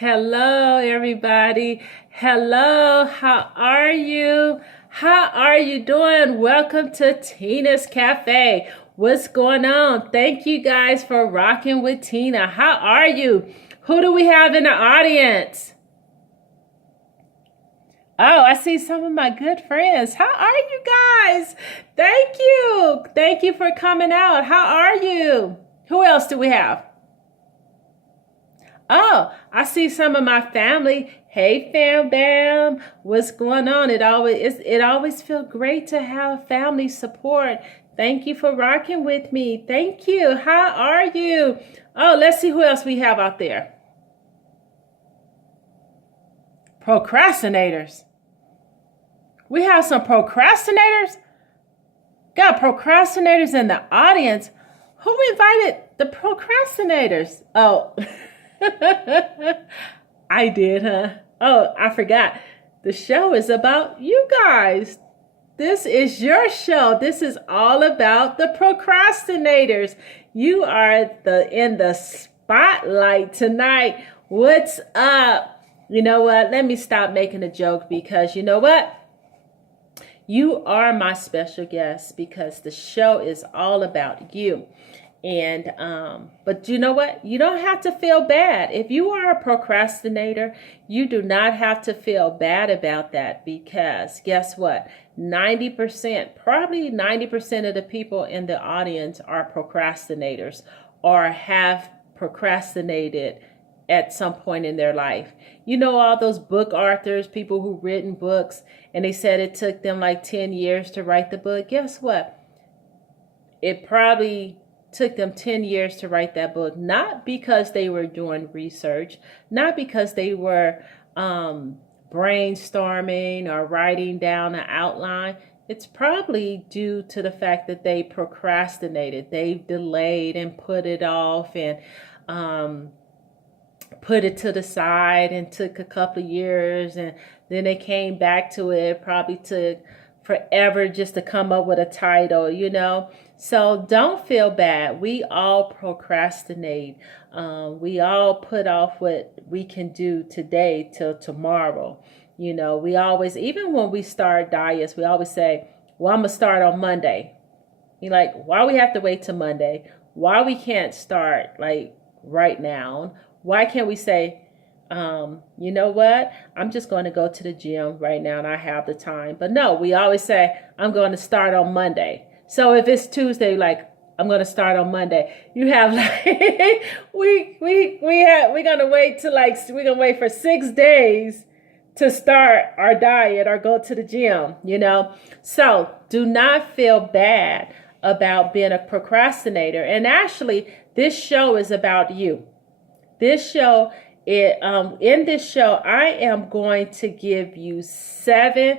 Hello, everybody. Hello, how are you? How are you doing? Welcome to Tina's Cafe. What's going on? Thank you guys for rocking with Tina. How are you? Who do we have in the audience? Oh, I see some of my good friends. How are you guys? Thank you. Thank you for coming out. How are you? Who else do we have? Oh, I see some of my family. Hey, fam bam, what's going on? It always feels great to have family support. Thank you for rocking with me. Thank you. How are you? Oh, let's see who else we have out there. Procrastinators. We have some procrastinators. Got procrastinators in the audience. Who invited the procrastinators? Oh. I did, huh? Oh, I forgot. The show is about you guys. This is your show. This is all about the procrastinators. You are in the spotlight tonight. What's up? You know what? Let me stop making a joke because you know what? You are my special guest because the show is all about you. And but you know what? You don't have to feel bad. If you are a procrastinator, you do not have to feel bad about that because guess what? 90%, probably 90% of the people in the audience are procrastinators or have procrastinated at some point in their life. You know, all those book authors, people who written books, and they said it took them like 10 years to write the book. Guess what? It probably took them 10 years to write that book, not because they were doing research, not because they were brainstorming or writing down an outline. It's probably due to the fact that they procrastinated. They delayed and put it off and put it to the side and took a couple of years and then they came back to it. It probably took forever just to come up with a title, you know. So don't feel bad. We all procrastinate. We all put off what we can do today till tomorrow. You know, we always, even when we start diets, we always say, well, I'm going to start on Monday. You're like, why we have to wait till Monday? Why we can't start like right now? Why can't we say, you know what? I'm just going to go to the gym right now and I have the time. But no, we always say, I'm going to start on Monday. So if it's Tuesday, like I'm going to start on Monday, you have like, we're going to wait till like, we're going to wait for 6 days to start our diet or go to the gym, you know? So do not feel bad about being a procrastinator. And actually, this show is about you. This show, in this show, I am going to give you 7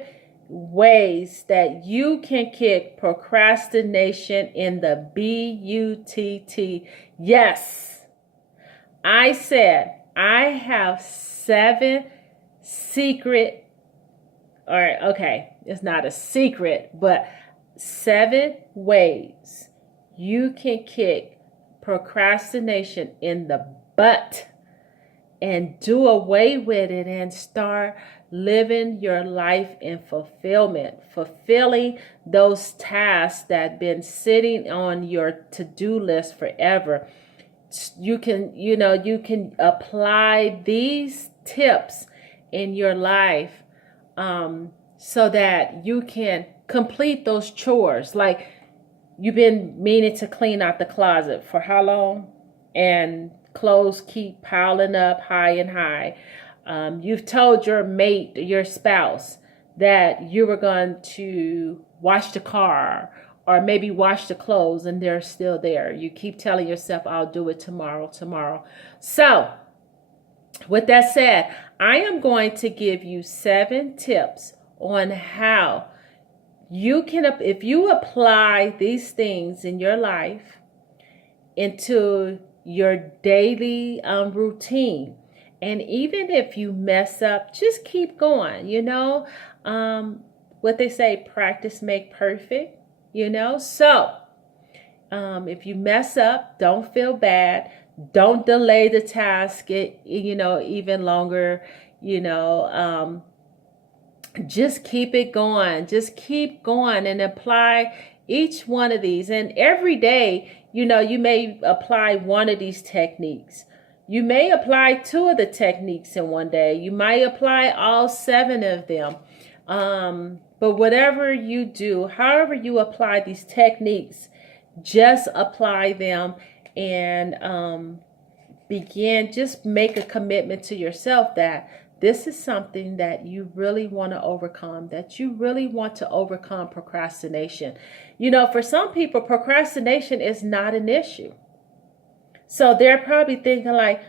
ways that you can kick procrastination in the butt. Yes, I said I have 7 secret, or okay, it's not a secret, but 7 ways you can kick procrastination in the butt and do away with it and start living your life in fulfillment, fulfilling those tasks that have been sitting on your to-do list forever. You can apply these tips in your life so that you can complete those chores. Like you've been meaning to clean out the closet for how long? And clothes keep piling up high and high. You've told your mate, your spouse, that you were going to wash the car or maybe wash the clothes and they're still there. You keep telling yourself, I'll do it tomorrow. So with that said, I am going to give you 7 tips on how you can, if you apply these things in your life into your daily routine. And even if you mess up, just keep going, you know. What they say, practice make perfect, you know. So If you mess up, don't feel bad. Don't delay the task, even longer. You know, just keep it going. Just keep going and apply each one of these. And every day, you may apply one of these techniques. You may apply two of the techniques in one day. You might apply all 7 of them. But whatever you do, however you apply these techniques, just apply them and just make a commitment to yourself that this is something that you really want to overcome, that you really want to overcome procrastination. For some people, procrastination is not an issue. So they're probably thinking like,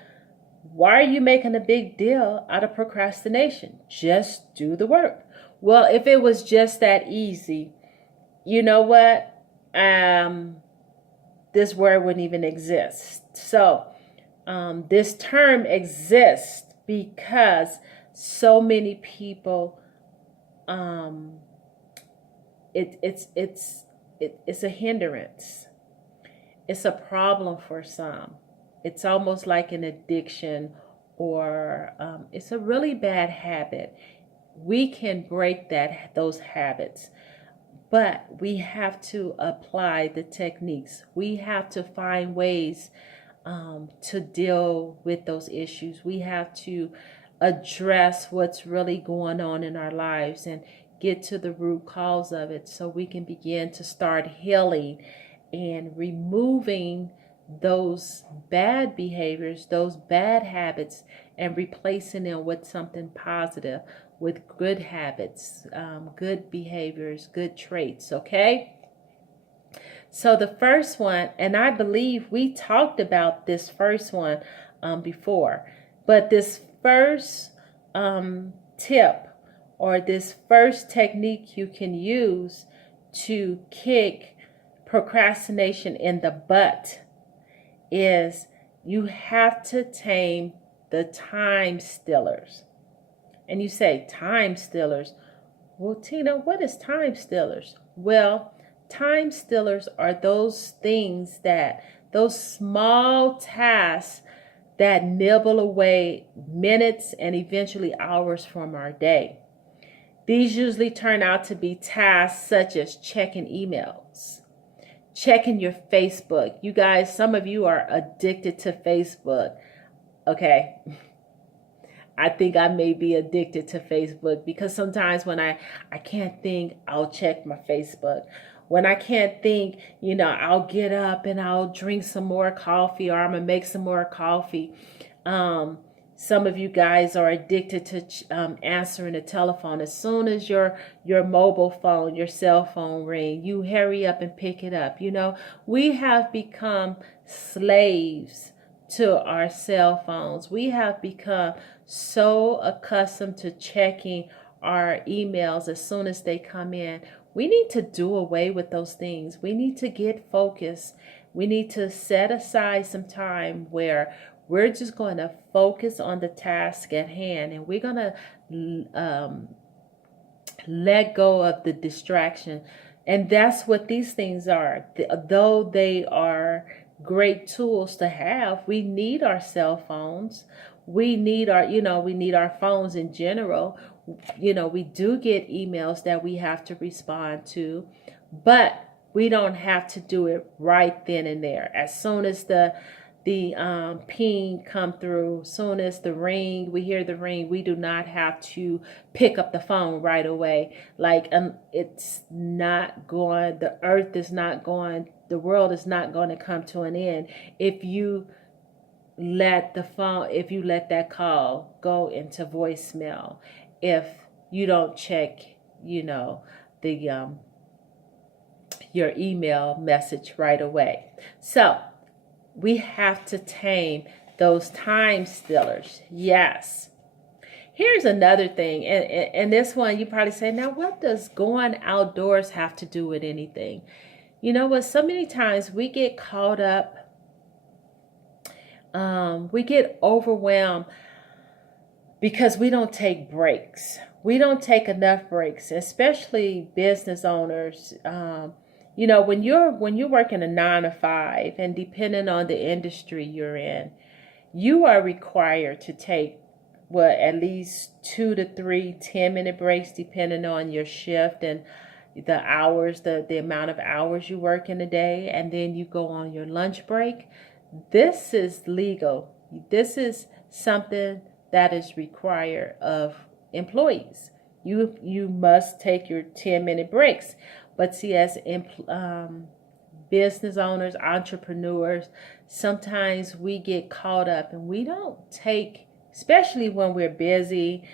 why are you making a big deal out of procrastination? Just do the work. Well, if it was just that easy, you know what? This word wouldn't even exist. So this term exists because so many people, it's a hindrance. It's a problem for some. It's almost like an addiction, or it's a really bad habit. We can break those habits, but we have to apply the techniques. We have to find ways to deal with those issues. We have to address what's really going on in our lives and get to the root cause of it so we can begin to start healing and removing those bad behaviors, those bad habits, and replacing them with something positive, with good habits, good behaviors, good traits, okay? So the first one, and I believe we talked about this first one before, but this first tip or this first technique you can use to kick procrastination in the butt is you have to tame the time stealers. And you say, time stealers? Well, Tina, what is time stealers? Well, time stealers are those small tasks that nibble away minutes and eventually hours from our day. These usually turn out to be tasks such as checking emails, checking your Facebook. You guys, some of you are addicted to Facebook. Okay. I think I may be addicted to Facebook because sometimes when I can't think, I'll check my Facebook. When I can't think, I'll get up and I'll drink some more coffee, or I'm going to make some more coffee. Some of you guys are addicted to answering the telephone. As soon as your mobile phone, your cell phone ring, you hurry up and pick it up. We have become slaves to our cell phones. We have become so accustomed to checking our emails as soon as they come in. We need to do away with those things. We need to get focused. We need to set aside some time where we're just going to focus on the task at hand, and we're going to let go of the distraction. And that's what these things are. Though they are great tools to have, we need our cell phones. We need our phones in general. We do get emails that we have to respond to, but we don't have to do it right then and there. As soon as the ping come through, soon as we hear the ring, we do not have to pick up the phone right away. It's not going, the earth is not going, the world is not going to come to an end if you let that call go into voicemail, if you don't check, your email message right away. So we have to tame those time stealers. Yes. Here's another thing, and this one you probably say, now what does going outdoors have to do with anything? You know what? So many times we get caught up, we get overwhelmed because we don't take breaks. We don't take enough breaks, especially business owners. You know, when you're working a 9 to 5, and depending on the industry you're in, you are required to take what, at least 2 to 3 10-minute breaks, depending on your shift and the hours, the amount of hours you work in a day, and then you go on your lunch break. This is legal. This is something that is required of employees. You must take your 10-minute breaks. But see, as business owners, entrepreneurs, sometimes we get caught up and we don't take, especially when we're busy,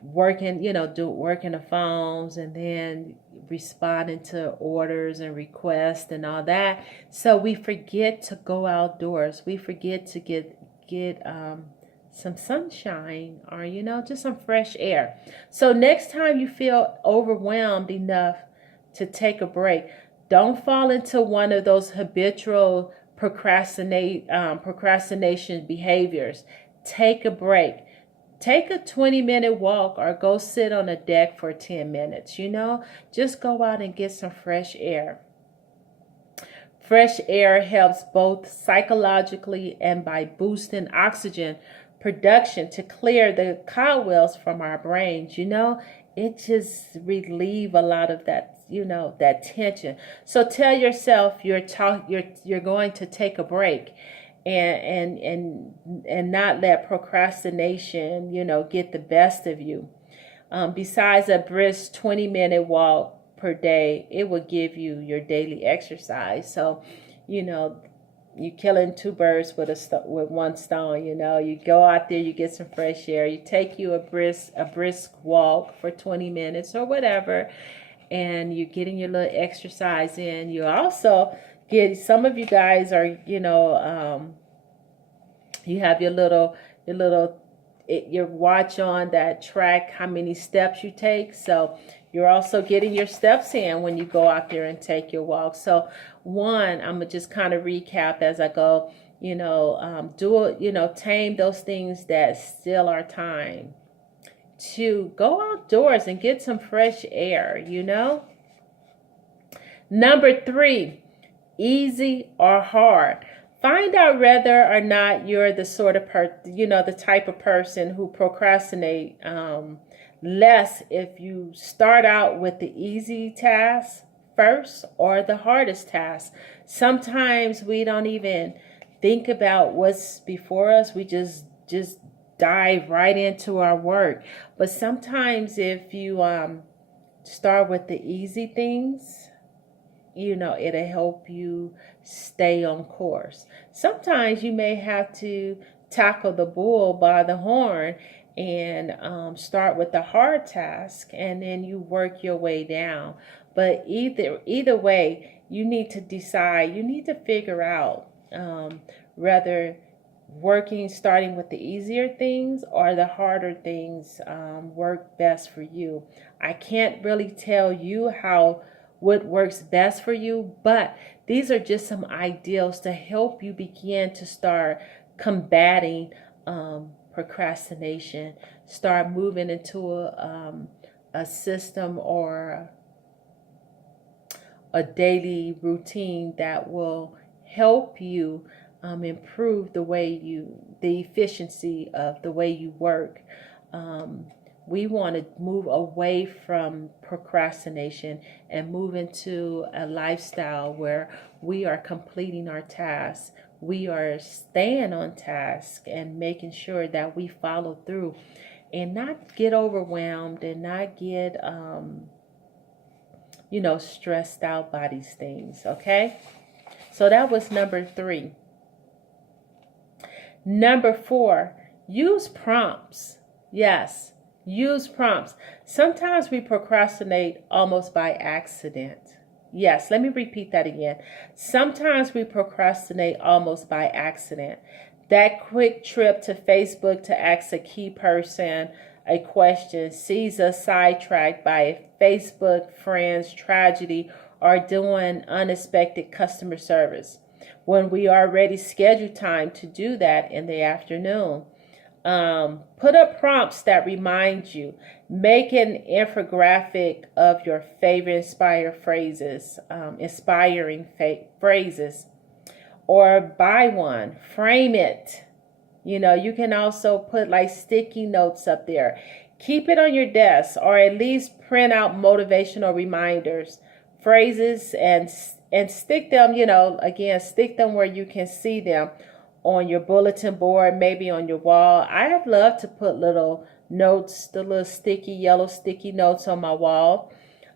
working, working the phones and then responding to orders and requests and all that. So we forget to go outdoors. We forget to get some sunshine, or just some fresh air. So next time you feel overwhelmed enough to take a break, don't fall into one of those habitual procrastination behaviors. Take a break. Take a 20-minute walk, or go sit on a deck for 10 minutes. Just go out and get some fresh air. Fresh air helps both psychologically and by boosting oxygen production to clear the cobwebs from our brains. It just relieve a lot of that, that tension. So tell yourself you're going to take a break, and not let procrastination, get the best of you. Besides a brisk 20-minute walk per day, it will give you your daily exercise. So, you're killing two birds with one stone. You go out there, you get some fresh air, you take you a brisk walk for 20 minutes or whatever, and you're getting your little exercise in. You also some of you guys are, you have your watch on that track how many steps you take. So you're also getting your steps in when you go out there and take your walk. So one, I'm gonna just kind of recap as I go. Tame those things that steal our time. 2, go outdoors and get some fresh air. Number 3, easy or hard. Find out whether or not you're the sort of the type of person who procrastinate less if you start out with the easy task first or the hardest task. Sometimes we don't even think about what's before us. We just dive right into our work. But sometimes if you start with the easy things, it'll help you stay on course. Sometimes you may have to tackle the bull by the horn and start with the hard task, and then you work your way down. But either way, you need to decide, you need to figure out whether starting with the easier things or the harder things work best for you. I can't really tell you what works best for you, but these are just some ideals to help you begin to start combating procrastination, start moving into a system or a daily routine that will help you improve the efficiency of the way you work. We want to move away from procrastination and move into a lifestyle where we are completing our tasks. We are staying on task and making sure that we follow through and not get overwhelmed and not get, stressed out by these things. Okay. So that was number 3. Number 4, use prompts. Yes. Use prompts. Sometimes we procrastinate almost by accident. Yes, let me repeat that again. Sometimes we procrastinate almost by accident. That quick trip to Facebook to ask a key person a question sees us sidetracked by a Facebook friend's tragedy or doing unexpected customer service when we already scheduled time to do that in the afternoon. Put up prompts that remind you. Make an infographic of your favorite inspiring phrases, or buy one. Frame it. You can also put like sticky notes up there. Keep it on your desk, or at least print out motivational reminders, phrases, and stick them, stick them where you can see them on your bulletin board, maybe on your wall. I have loved to put little notes, the little yellow sticky notes on my wall.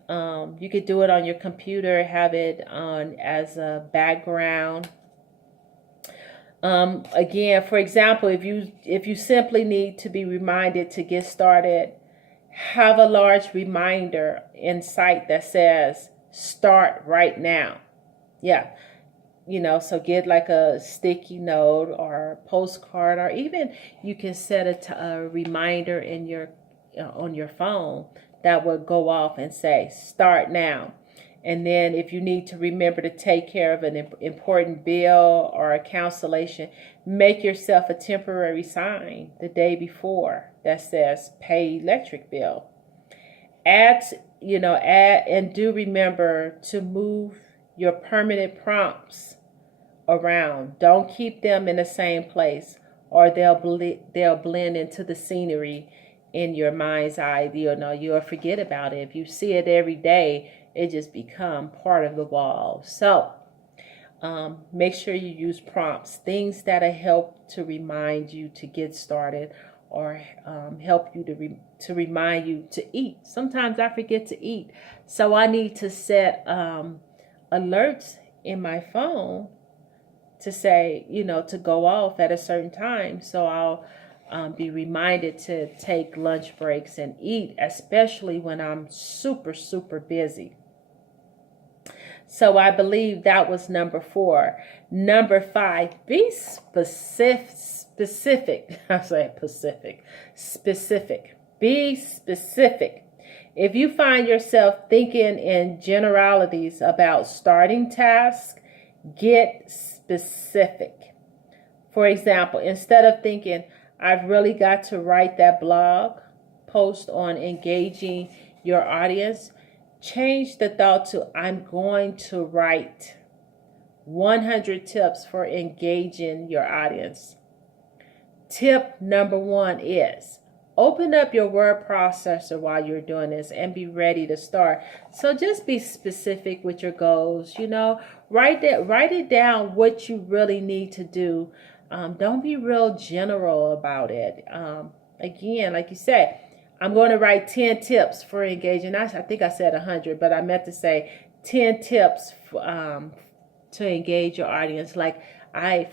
You could do it on your computer, have it on as a background. Again, for example, if you simply need to be reminded to get started, have a large reminder in sight that says start right now. Yeah. So get like a sticky note or a postcard, or even you can set a reminder in on your phone that will go off and say start now. And then if you need to remember to take care of an important bill or a cancellation, make yourself a temporary sign the day before that says pay electric bill. Add and do remember to move your permanent prompts around. Don't keep them in the same place, or they'll blend into the scenery in your mind's eye. You'll forget about it. If you see it every day, it just become part of the wall. So make sure you use prompts, things that'll help to remind you to get started, or help you to remind you to eat. Sometimes I forget to eat, so I need to set alerts in my phone to say, to go off at a certain time. So I'll be reminded to take lunch breaks and eat, especially when I'm super, super busy. So I believe that was number 4. Number 5, be specific. I say specific. Be specific. If you find yourself thinking in generalities about starting tasks, get specific. For example, instead of thinking, I've really got to write that blog post on engaging your audience, change the thought to, I'm going to write 100 tips for engaging your audience. Tip number 1 is open up your word processor while you're doing this and be ready to start. So just be specific with your goals. Write it down what you really need to do. Don't be real general about it. Again, like you said, I'm going to write 10 tips for engaging. I think I said 100, but I meant to say 10 tips to engage your audience. Like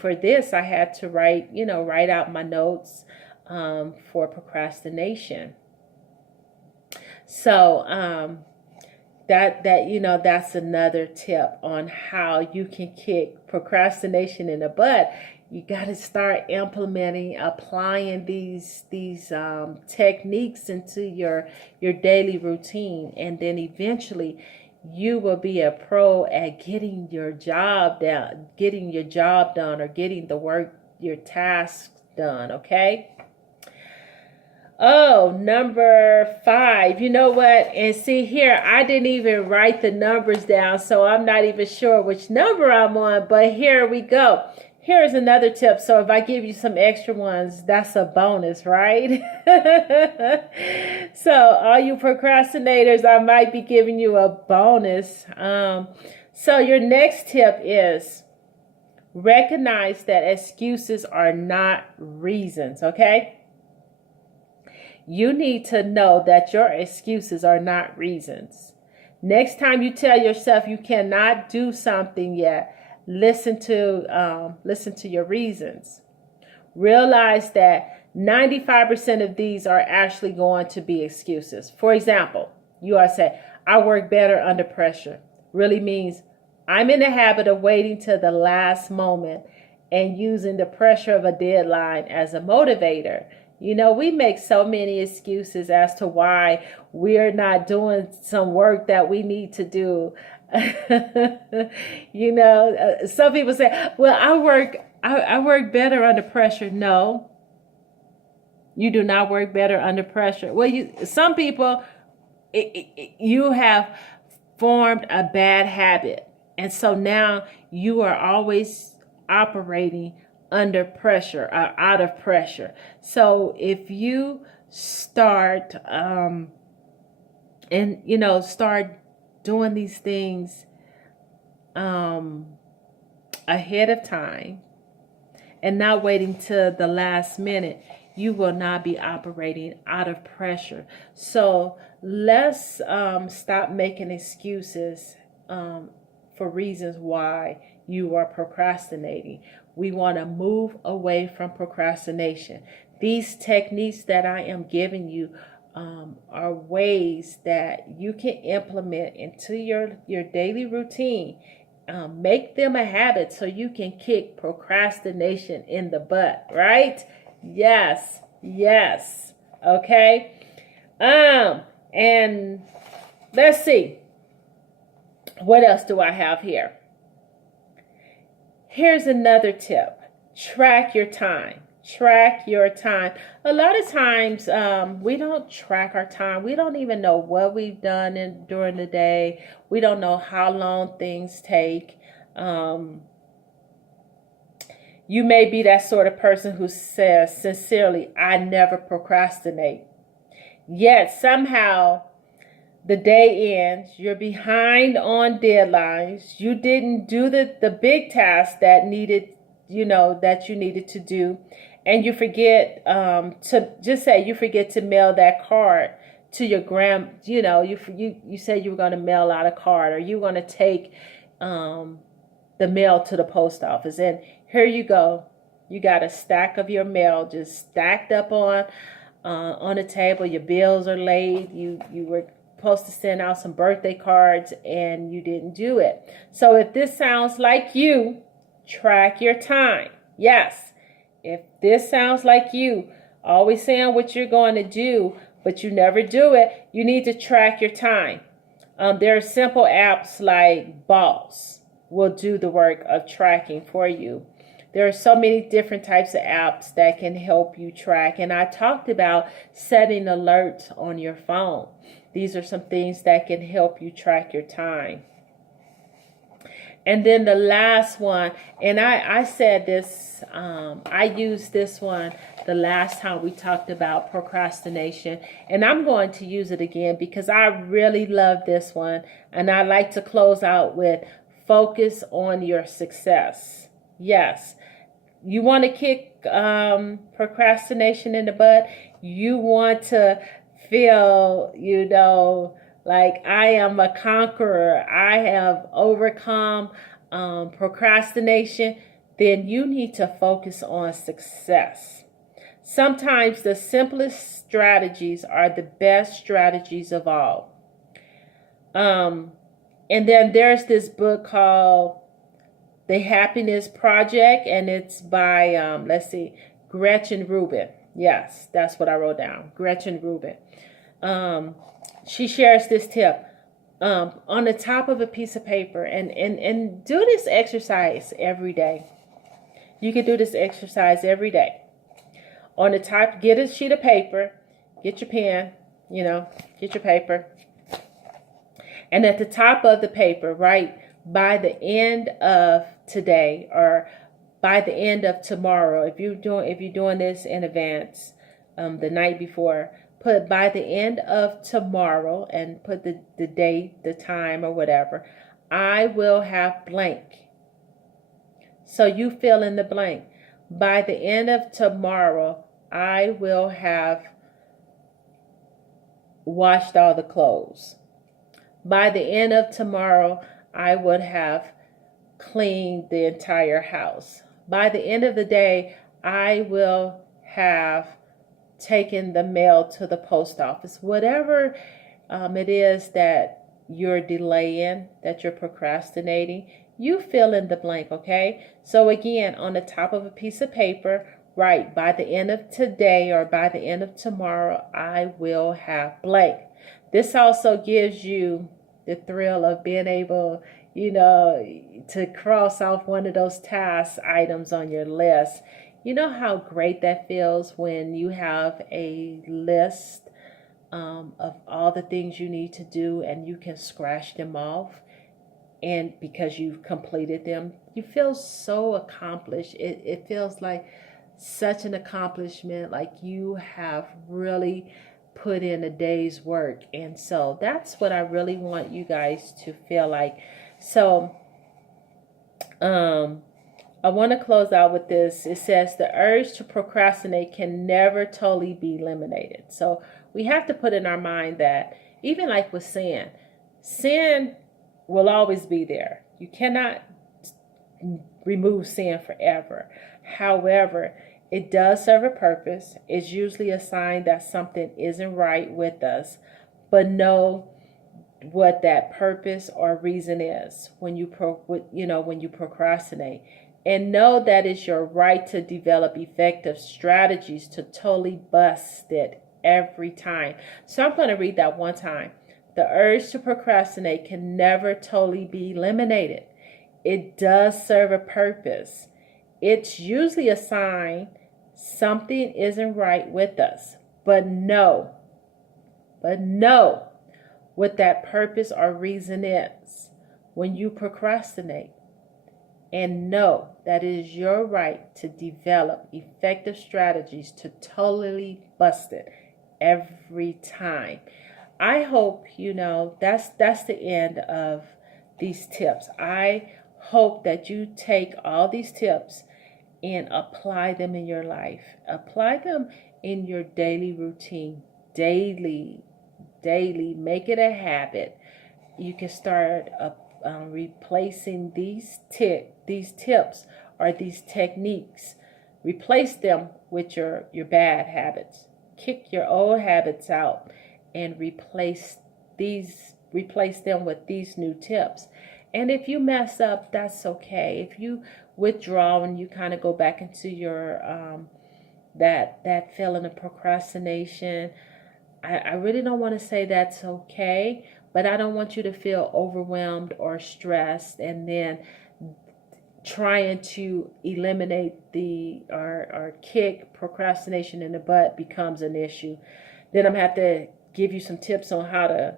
for this, I had to write out my notes for procrastination. So that's another tip on how you can kick procrastination in the butt. You got to start applying these techniques into your daily routine, and then eventually you will be a pro at getting your job done, or getting your tasks done. Okay. Oh, number 5. You know what? And see here, I didn't even write the numbers down, so I'm not even sure which number I'm on, but here we go. Here's another tip. So if I give you some extra ones, that's a bonus, right? So all you procrastinators, I might be giving you a bonus. So your next tip is recognize that excuses are not reasons, okay? You need to know that your excuses are not reasons. Next time you tell yourself you cannot do something yet, listen to your reasons. Realize that 95% of these are actually going to be excuses. For example, you are saying, I work better under pressure. Really means I'm in the habit of waiting till the last moment and using the pressure of a deadline as a motivator. We make so many excuses as to why we're not doing some work that we need to do. Some people say, well, I work better under pressure. No, You do not work better under pressure. Well, some people, you have formed a bad habit. And so now you are always operating under pressure or out of pressure. So if you start, start doing these things ahead of time and not waiting till the last minute, you will not be operating out of pressure. So let's stop making excuses for reasons why you are procrastinating. We want to move away from procrastination. These techniques that I am giving you are ways that you can implement into your daily routine. Make them a habit so you can kick procrastination in the butt, right? Yes. Okay. And let's see. What else do I have here? Here's another tip. Track your time. Track your time. A lot of times we don't track our time. We don't even know what we've done during the day. We don't know how long things take. You may be that sort of person who says sincerely, I never procrastinate. Yet somehow the day ends, you're behind on deadlines, you didn't do the big task that you needed to do, and you forget you forget to mail that card to your you said you were going to mail out a card, or you're going to take the mail to the post office, and here you go. You got a stack of your mail just stacked up on the table. Your bills are laid. You were supposed to send out some birthday cards and you didn't do it. So if this sounds like you, track your time. Yes. If this sounds like you, always saying what you're going to do, but you never do it, you need to track your time. There are simple apps like Boss will do the work of tracking for you. There are so many different types of apps that can help you track. And I talked about setting alerts on your phone. These are some things that can help you track your time. And then the last one, and I said this, I used this one the last time we talked about procrastination. And I'm going to use it again because I really love this one. And I like to close out with focus on your success. Yes. You want to kick procrastination in the butt. You want to feel, like I am a conqueror. I have overcome procrastination. Then you need to focus on success. Sometimes the simplest strategies are the best strategies of all. And then there's this book called The Happiness Project, and it's by, Gretchen Rubin. Yes, that's what I wrote down. Gretchen Rubin. She shares this tip on the top of a piece of paper, and do this exercise every day. You can do this exercise every day. On the top, get a sheet of paper, get your pen, get your paper. And at the top of the paper, write, by the end of today, or by the end of tomorrow. If you're doing this in advance, the night before, put by the end of tomorrow and put the date, the time, or whatever. I will have blank. So you fill in the blank. By the end of tomorrow, I will have washed all the clothes. By the end of tomorrow, I would have cleaned the entire house. By the end of the day, I will have taken the mail to the post office. Whatever it is that you're delaying, that you're procrastinating, you fill in the blank, okay? So again, on the top of a piece of paper, write, by the end of today or by the end of tomorrow, I will have blank. This also gives you the thrill of being able, to cross off one of those task items on your list. You know how great that feels when you have a list of all the things you need to do and you can scratch them off, and because you've completed them, you feel so accomplished. It feels like such an accomplishment, like you have really put in a day's work. And so that's what I really want you guys to feel like. So um I want to close out with this. It says the urge to procrastinate can never totally be eliminated. So we have to put in our mind that even like with sin will always be there. You cannot remove sin forever. However, it does serve a purpose. It's usually a sign that something isn't right with us. But know what that purpose or reason is when you when you procrastinate, and know that it's your right to develop effective strategies to totally bust it every time. So I'm going to read that one time. The urge to procrastinate can never totally be eliminated. It does serve a purpose. It's usually a sign something isn't right with us. But know what that purpose or reason is when you procrastinate. And know that it is your right to develop effective strategies to totally bust it every time. I hope that's the end of these tips. I hope that you take all these tips and apply them in your life. Apply them in your daily routine. Daily. Make it a habit. You can start replacing these tips or these techniques. Replace them with your bad habits. Kick your old habits out and replace them with these new tips. And if you mess up, that's okay. If you withdraw and you kind of go back into your that feeling of procrastination, I really don't want to say that's okay, but I don't want you to feel overwhelmed or stressed and then trying to eliminate or kick procrastination in the butt becomes an issue. Then I'm going to have to give you some tips on how to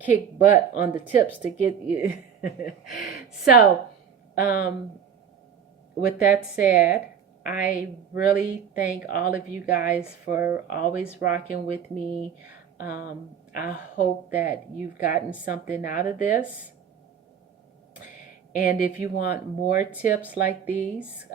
kick butt on the tips to get you. So, with that said, I really thank all of you guys for always rocking with me. I hope that you've gotten something out of this. And if you want more tips like these,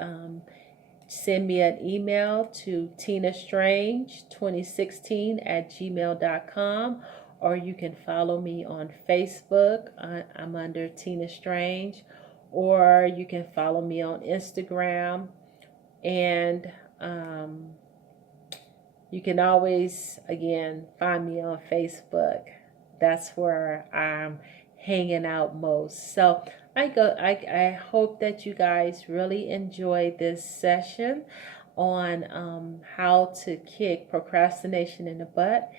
send me an email to tinastrange2016@gmail.com, or you can follow me on Facebook. I'm under Tina Strange, or you can follow me on Instagram. And you can always, again, find me on Facebook. That's where I'm hanging out most. So I hope that you guys really enjoyed this session on how to kick procrastination in the butt.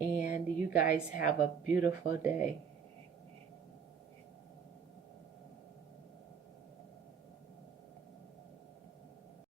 And you guys have a beautiful day.